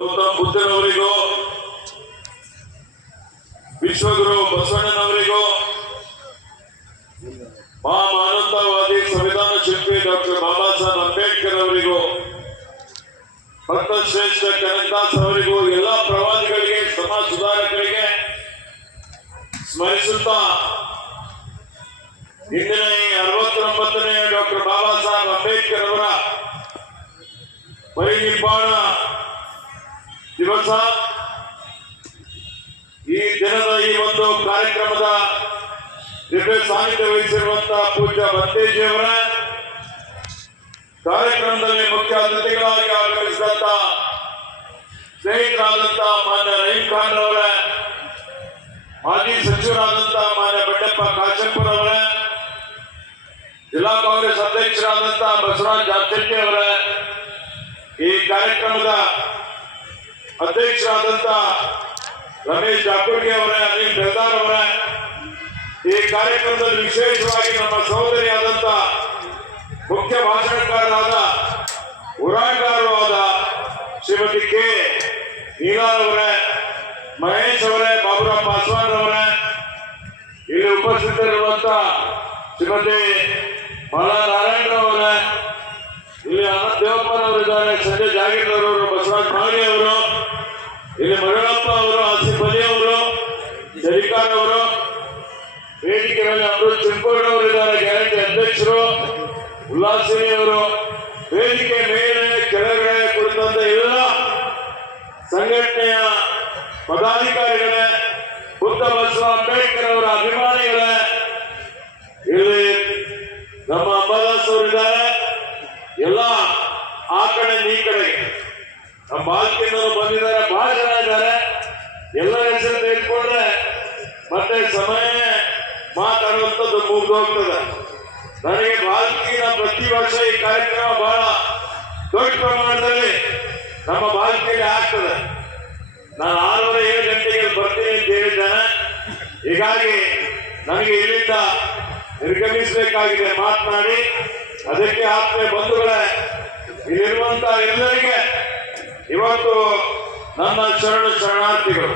ಗೌತಮ್ ಬುದ್ಧನವರಿಗೂ ವಿಶ್ವಗುರು ಬಸವಣ್ಣನವರಿಗೂ ಮಹಾಮಾನವತಾವಾದಿ ಸಂವಿಧಾನ ಶಿಲ್ಪಿ ಡಾಕ್ಟರ್ ಬಾಬಾ ಸಾಹೇಬ್ ಅಂಬೇಡ್ಕರ್ ಅವರಿಗೂ ಭಕ್ತಶ್ರೇಷ್ಠ ಕನಕದಾಸ್ ಅವರಿಗೂ ಎಲ್ಲ ಪ್ರವಾದಿಗಳಿಗೆ ಸಮಾಜ ಸುಧಾರಕರಿಗೆ ಸ್ಮರಿಸುತ್ತಾ ಇಂದಿನ ಈ 69ನೇ ಡಾಕ್ಟರ್ ಬಾಬಾ ಸಾಹೇಬ್ ಅಂಬೇಡ್ಕರ್ ಅವರ ಪರಿನಿರ್ವಾಣ ದಿವಸ ಈ ದಿನದ ಈ ಒಂದು ಕಾರ್ಯಕ್ರಮದ ದಿವ್ಯ ಸಾನ್ನಿಧ್ಯ ವಹಿಸಿರುವಂತಹ ಪೂಜ್ಯ ಭಂತೇಜಿಯವರ ಕಾರ್ಯಕ್ರಮದಲ್ಲಿ ಮುಖ್ಯ ಅತಿಥಿಗಳಾಗಿ ಆಗಮಿಸಿದಂತ ಸ್ನೇಹಿತರಾದಂತಹ ಮಾನ್ಯ ರಹೀಂ ಖಾನ್ ಅವರ, ಮಾಜಿ ಸಚಿವರಾದಂತಹ ಮಾನ್ಯ ಬಂಡೆಪ್ಪ ಕಾಶೆಂಪುರ ಅವರ, ಜಿಲ್ಲಾ ಕಾಂಗ್ರೆಸ್ ಅಧ್ಯಕ್ಷರಾದಂತಹ ಬಸವರಾಜ್ ಜಾರ್ಚಟ್ಟಿ ಅವರ, ಈ ಕಾರ್ಯಕ್ರಮದ ಅಧ್ಯಕ್ಷರಾದಂತಹ ರಮೇಶ್ ಜಾಕೂರ್ಗೆ ಅವರ, ಅನಿಲ್ ಬೆಲ್ದಾರ್ ಅವರ, ಈ ಕಾರ್ಯಕ್ರಮದಲ್ಲಿ ವಿಶೇಷವಾಗಿ ನಮ್ಮ ಸಹೋದರಿಯಾದಂತಹ ಮುಖ್ಯ ಭಾಷಣಕಾರರಾದ ಹೋರಾಟಗಾರರೂ ಆದ ಶ್ರೀಮತಿ ಕೆ ನೀಲಾಲ್ ಅವರೇ, ಮಹೇಶ್ ಅವರೇ, ಬಾಬುರಾವ್ ಪಾಸ್ವಾನ್ ಅವರೇ, ಇಲ್ಲಿ ಉಪಸ್ಥಿತರಿರುವಂತಹ ಶ್ರೀಮತಿ ಮಾಲಾ ನಾರಾಯಣ ಅವರೇ, ಇಲ್ಲಿ ಅನಂತ ದೇವಪ್ಪನ್ ಅವರಿದ್ದಾರೆ, ಸಂಜಯ್ ಜಾಗೀರ್ ಅವರು, ಬಸವರಾಜ್ ಮಾಳಿ ಅವರು, ಇಲ್ಲಿ ಮರಳಪ್ಪ ಅವರು, ಆಸಿಫ್ ಅಲಿ ಅವರು, ಜರಿಕಾರ್ ಅವರು, ವೇದಿಕೆ ಮೇಲೆ ಅಮೃತ್ ಚಿಂಕೋಡ್ ಅವರು ಇದ್ದಾರೆ, ಗ್ಯಾರಂಟಿ ಅಧ್ಯಕ್ಷರು ಉಲ್ಲಾಸಿನಿ ಅವರು, ವೇದಿಕೆ ಮೇಲೆ ಕೆಳಗಡೆ ಕುಳಿತಂತ ಎಲ್ಲ ಸಂಘಟನೆಯ ಪದಾಧಿಕಾರಿಗಳೇ, ಬುದ್ಧ ಬಸವ ಅಂಬೇಡ್ಕರ್ ಅವರ ಅಭಿಮಾನಿಗಳೇ, ಇಲ್ಲಿ ನಮ್ಮ ಅಂಬಾದಾಸ್ ಅವರಿದ್ದಾರೆ, ಎಲ್ಲ ಆ ಕಡೆ ಈ ಕಡೆ ನಮ್ಮ ಬಾಲ್ಕಿನವರು ಬಂದಿದ್ದಾರೆ, ಬಹಳ ಜನ ಇದ್ದಾರೆ. ಎಲ್ಲ ಹೆಸರು ತೆಗೆದುಕೊಂಡ್ರೆ ಮತ್ತೆ ಸಮಯ ಮಾತಾಡುವಂಥದ್ದು ಮುಗಿದು ಹೋಗ್ತದೆ. ನನಗೆ ಬಾಲ್ಕಿನ ಪ್ರತಿ ವರ್ಷ ಈ ಕಾರ್ಯಕ್ರಮ ಬಹಳ ದೊಡ್ಡ ಪ್ರಮಾಣದಲ್ಲಿ ನಮ್ಮ ಬಾಲ್ಕಿಯಲ್ಲಿ ಆಗ್ತದೆ. ನಾನು 6:30-7 ಗಂಟೆಗೆ ಬರ್ತೀನಿ ಅಂತ ಹೇಳಿದ್ದೇನೆ. ಹೀಗಾಗಿ ನನಗೆ ಇಲ್ಲಿಂದ ನಿರ್ಗಮಿಸಬೇಕಾಗಿದೆ ಮಾತನಾಡಿ. ಅದಕ್ಕೆ ಆತ್ಮೀಯ ಬಂಧುಗಳೇ, ಇಲ್ಲಿರುವಂತಹ ಎಲ್ಲರಿಗೆ ಇವತ್ತು ನನ್ನ ಶರಣಾರ್ಥಿಗಳು.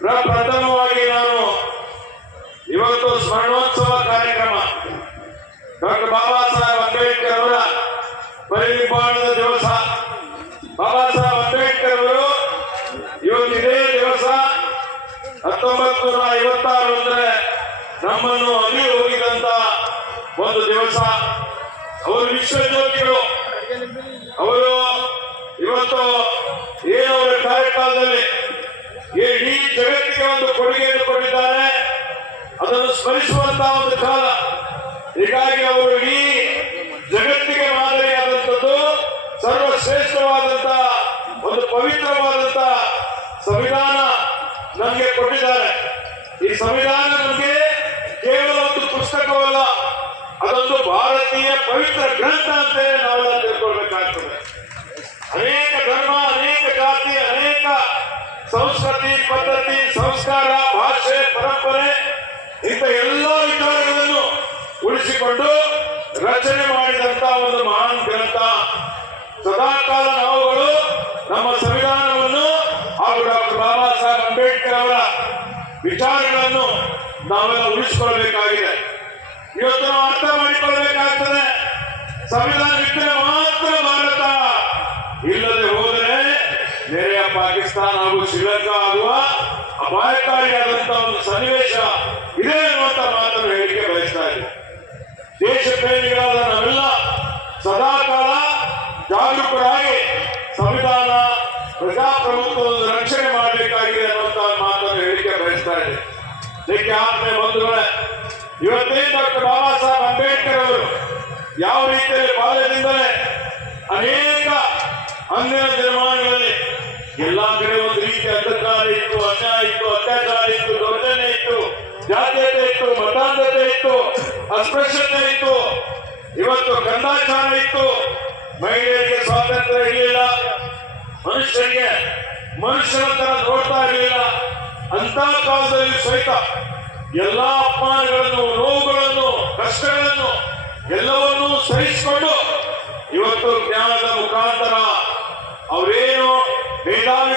ಪ್ರಪ್ರಥಮವಾಗಿ ನಾನು ಇವತ್ತು ಸ್ಮರಣೋತ್ಸವ ಕಾರ್ಯಕ್ರಮ ಡಾಕ್ಟರ್ ಬಾಬಾ ಸಾಹೇಬ್ ಅಂಬೇಡ್ಕರ್ ಅವರ ಪರಿನಿರ್ವಾಣದ ದಿವಸ. ಬಾಬಾ ಸಾಹೇಬ್ ಅಂಬೇಡ್ಕರ್ ಅವರು ಇವತ್ತು ಇದೇ ದಿವಸ 1956 ಅಂದ್ರೆ ನಮ್ಮನ್ನು ಅಲಿ ಹೋಗಿದಂತ ಒಂದು ದಿವಸ. ಅವರು ವಿಶ್ವಜ್ಯೋತಿಗಳು. ಅವರು ಇವತ್ತು ಏನವರ ಕಾರ್ಯಕಾಲದಲ್ಲಿ ಇಡೀ ಜಗತ್ತಿಗೆ ಒಂದು ಕೊಡುಗೆಯನ್ನು ಕೊಟ್ಟಿದ್ದಾರೆ, ಅದನ್ನು ಸ್ಮರಿಸುವಂತಹ ಒಂದು ಕಾಲ. ಹೀಗಾಗಿ ಅವರು ಇಡೀ ಜಗತ್ತಿಗೆ ಮಾದರಿಯಾದಂಥದ್ದು, ಸರ್ವಶ್ರೇಷ್ಠವಾದಂತಹ ಒಂದು ಪವಿತ್ರವಾದಂತಹ ಸಂವಿಧಾನ ನಮಗೆ ಕೊಟ್ಟಿದ್ದಾರೆ. ಈ ಸಂವಿಧಾನ ನಮಗೆ ಕೇವಲ ಒಂದು ಪುಸ್ತಕವಲ್ಲ, ಅದೊಂದು ಭಾರತೀಯ ಪವಿತ್ರ ಗ್ರಂಥ ಅಂತ ನಾವೆಲ್ಲ ತಿಳ್ಕೊಳ್ಬೇಕಾಗ್ತದೆ. ಅನೇಕ ಧರ್ಮ, ಅನೇಕ ಜಾತಿ, ಅನೇಕ ಸಂಸ್ಕೃತಿ, ಪದ್ಧತಿ, ಸಂಸ್ಕಾರ, ಭಾಷೆ, ಪರಂಪರೆ, ಇಂಥ ಎಲ್ಲ ವಿಚಾರಗಳನ್ನು ಉಳಿಸಿಕೊಂಡು ರಚನೆ ಮಾಡಿದಂತ ಒಂದು ಮಹಾನ್ ಗ್ರಂಥ. ಸದಾಕಾಲ ನಾವುಗಳು ನಮ್ಮ ಸಂವಿಧಾನವನ್ನು ಹಾಗೂ ಡಾಕ್ಟರ್ ಬಾಬಾ ಸಾಹೇಬ್ ಅಂಬೇಡ್ಕರ್ ಅವರ ವಿಚಾರಗಳನ್ನು ನಾವೆಲ್ಲ ಉಳಿಸಿಕೊಳ್ಳಬೇಕಾಗಿದೆ. ಇವತ್ತು ನಾವು ಅರ್ಥ ಮಾಡಿಕೊಳ್ಳಬೇಕಾಗ್ತದೆ, ಸಂವಿಧಾನ ಇದ್ದರೆ ಮಾತ್ರ ಭಾರತ, ಇಲ್ಲದೆ ಹೋದರೆ ನೆರೆಯ ಪಾಕಿಸ್ತಾನ ಹಾಗೂ ಶ್ರೀಲಂಕಾ ಆಗುವ ಅಪಾಯಕಾರಿಯಾದಂತಹ ಒಂದು ಸನ್ನಿವೇಶ ಇದೆ ಅನ್ನುವಂತ ಮಾತನ್ನು ಹೇಳಿಕೆ ಬಯಸ್ತಾ ಇದೆ. ದೇಶ ಪ್ರೇಮಿಗಳಾದ ನಾವೆಲ್ಲ ಸದಾಕಾಲ ಜಾಗರೂಕರಾಗಿ ಸಂವಿಧಾನ, ಪ್ರಜಾಪ್ರಭುತ್ವವನ್ನು ರಕ್ಷಣೆ ಮಾಡಬೇಕಾಗಿದೆ ಅನ್ನುವಂತಹ ಮಾತನ್ನು ಹೇಳಿಕೆ ಬಯಸ್ತಾ ಇದೆ. ಇದಕ್ಕೆ ಆತ್ಮೀಯ ಬಂಧುಗಳೇ, ಇವತ್ತೇ ಡಾಕ್ಟರ್ ಬಾಬಾ ಸಾಹೇಬ್ ಅಂಬೇಡ್ಕರ್ ಅವರು ಯಾವ ರೀತಿಯಲ್ಲಿ ಬಾಲ್ಯದಿಂದಲೇ ಅನೇಕ ಅಂದಿನ ದಿನಮಾನಗಳಲ್ಲಿ ಎಲ್ಲಾ ಕಡೆ ಒಂದು ರೀತಿಯ ಅಂಧಕಾರ ಇತ್ತು, ಅನ್ಯಾಯ ಇತ್ತು, ಅತ್ಯಾಚಾರ ಇತ್ತು, ದೌರ್ಜನ್ಯ ಇತ್ತು, ಜಾತೀಯತೆ ಇತ್ತು, ಮತಾಂಧತೆ ಇತ್ತು, ಅಸ್ಪೃಶ್ಯತೆ ಇತ್ತು, ಇವತ್ತು ಕಂದಾಚಾರ ಇತ್ತು, ಮಹಿಳೆಯರಿಗೆ ಸ್ವಾತಂತ್ರ್ಯ ಇರಲಿಲ್ಲ, ಮನುಷ್ಯರಿಗೆ ಮನುಷ್ಯನ ತರ ನೋಡ್ತಾ ಇರಲಿಲ್ಲ. ಅಂತ ಕಾಲದಲ್ಲಿ ಸಹಿತ ಎಲ್ಲಾ ಅಪಮಾನಗಳನ್ನು, ನೋವುಗಳನ್ನು, ಕಷ್ಟಗಳನ್ನು ಎಲ್ಲವನ್ನೂ ಸಹಿಸಿಕೊಂಡು ಇವತ್ತು ಜ್ಞಾನದ ಮುಖಾಂತರ ಅವರೇನು ಮೇಧಾವಿ